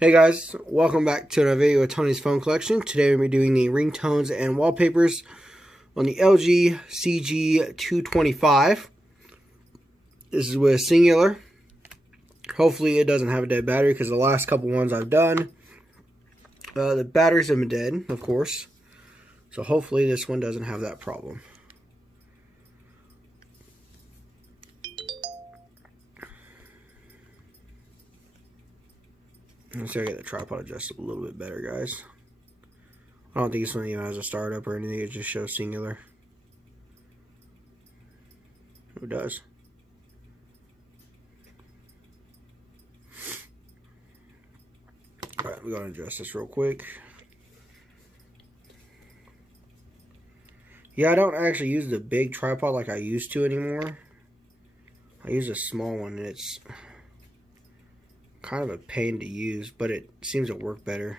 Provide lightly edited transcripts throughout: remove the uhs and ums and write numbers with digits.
Hey guys, welcome back to another video of Tony's phone collection. Today we're going to be doing the ringtones and wallpapers on the LG CG225. This is with Cingular. Hopefully it doesn't have a dead battery because the last couple ones I've done, the batteries have been dead, of course. So hopefully this one doesn't have that problem. Let's see if I get the tripod adjusted a little bit better, guys. I don't think this one even has a startup or anything. It just shows Cingular. It does. Alright, we're going to adjust this real quick. Yeah, I don't actually use the big tripod like I used to anymore. I use a small one and it's kind of a pain to use, but it seems to work better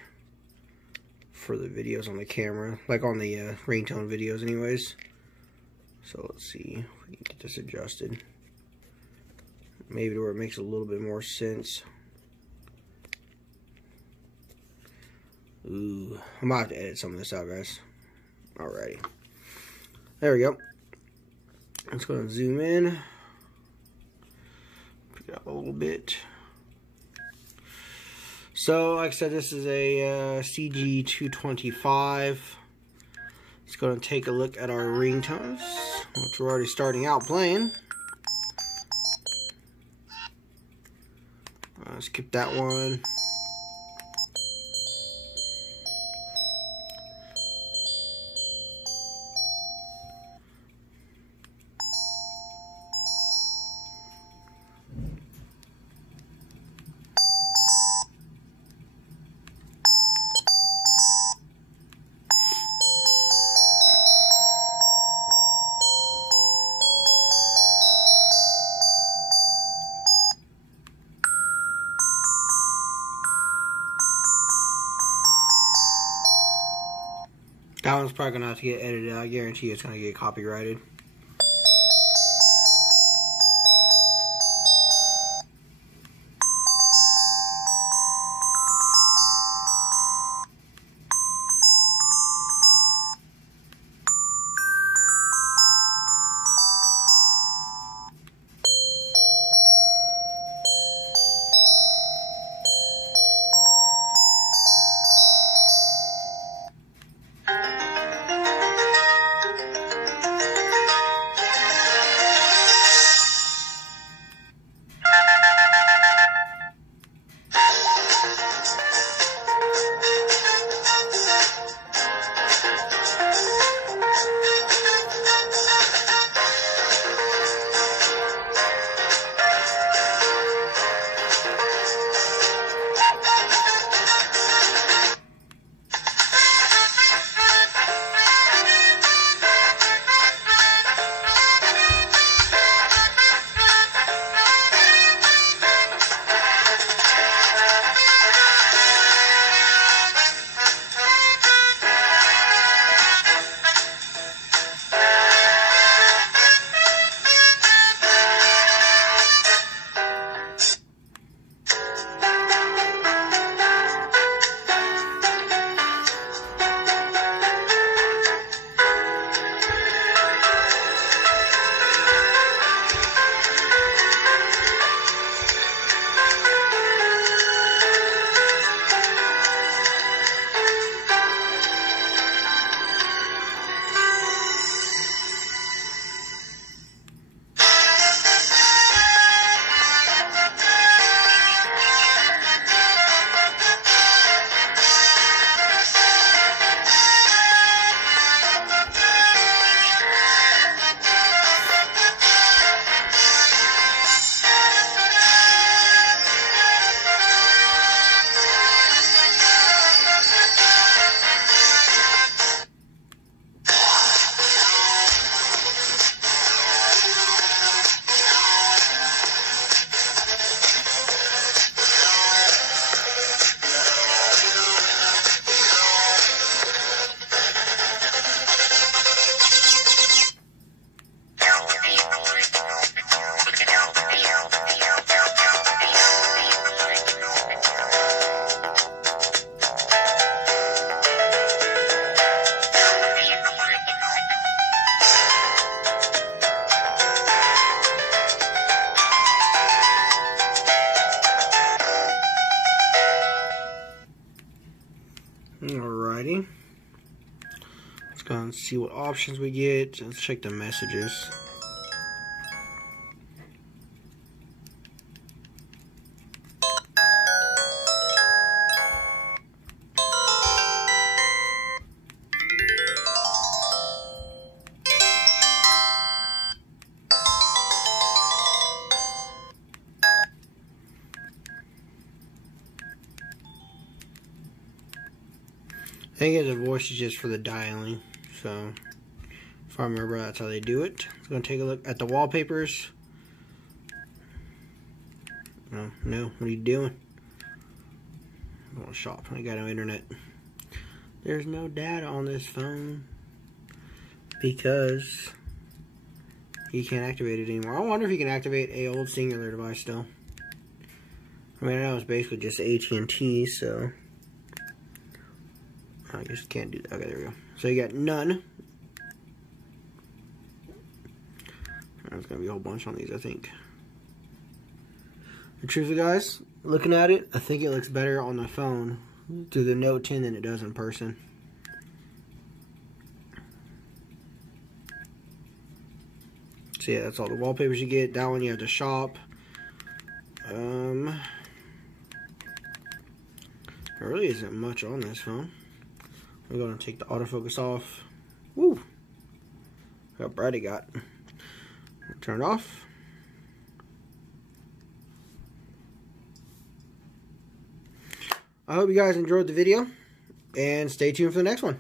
for the videos on the camera, like on the ringtone videos anyways. So let's see if we can get this adjusted, maybe to where it makes a little bit more sense. Ooh, I'm about to edit some of this out, guys. Alrighty, there we go. Let's go and zoom in, pick it up a little bit. So, like I said, this is a CG225. Let's go and take a look at our ringtones, which we're already starting out playing. Skip that one. That one's probably going to have to get edited. I guarantee it's going to get copyrighted. Go and see what options we get. Let's check the messages. I think the voice is just for the dialing, so if I remember, that's how they do it. I'm going to take a look at the wallpapers. Oh, no, what are you doing? I'm going to shop. I got no internet. There's no data on this phone because he can't activate it anymore. I wonder if he can activate a old Cingular device still. I mean, I know it's basically just AT&T, so I guess can't do that. Okay, there we go. So you got none. There's gonna be a whole bunch on these, I think. The truth, guys, looking at it, I think it looks better on the phone through the Note 10 than it does in person. So yeah, that's all the wallpapers you get. That one you have to shop. There really isn't much on this phone. We're going to take the autofocus off. Woo! How bright it got. Turn it off. I hope you guys enjoyed the video, and stay tuned for the next one.